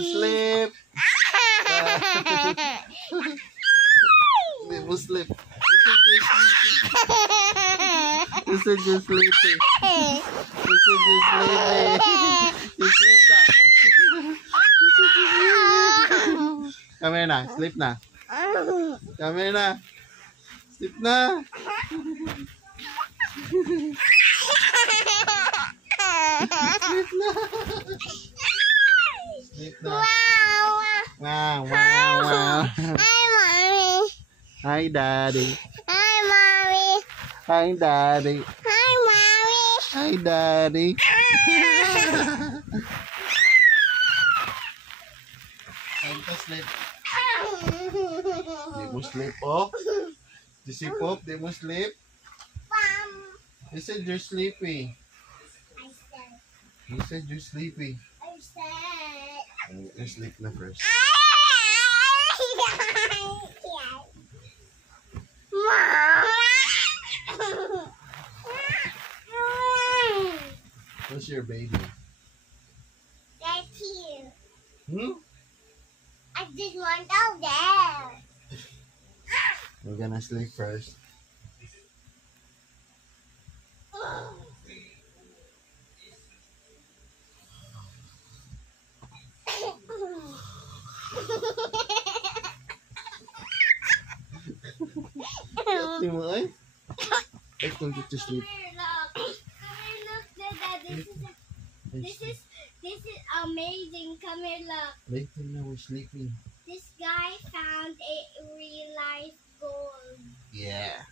Sleep. They will sleep. You said you're sleepy. You said you're sleepy. You sleep na. Come here na. Sleep na. Come here na. Sleep na. Sleep na. Sleep na. Wow, wow, wow. Hi, Mommy. Hi, Daddy. Hi, Mommy. Hi, Daddy. Hi, Mommy. Hi, Daddy. Time to sleep. Di mo sleep, oh. You see, Pop? Di mo sleep? You said you're sleepy. You said you're sleepy. You sleep na first. Who's your baby? That's you. Hmm? I just want out there. We're gonna sleep first. Di mo ay? I don't get to sleep. This is amazing. Come here, look. Later na, we're sleeping. This guy found a real life gold. Yeah.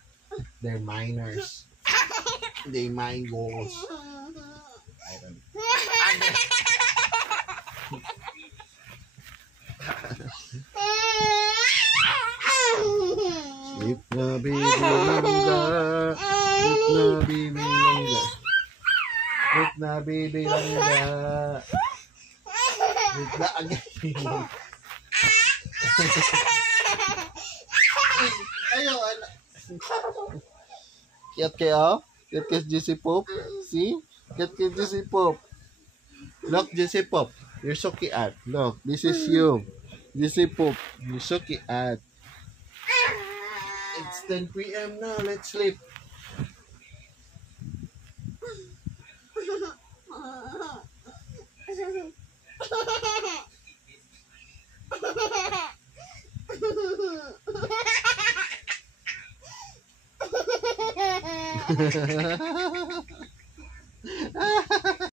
They're miners. They mine goals. I don't Sleep na, baby langga. Sleep na, baby langga. Sleep na, baby langga. Sleep na again. Ayaw, anak. Kiat kayo? Kiat kayo Jesse Pop? See? Kiat kayo Jesse Pop. Look, Jesse Pop. You're so cute. Look, this is you. Jesse Pop. You're so cute. It's 10 p.m. now. Let's sleep.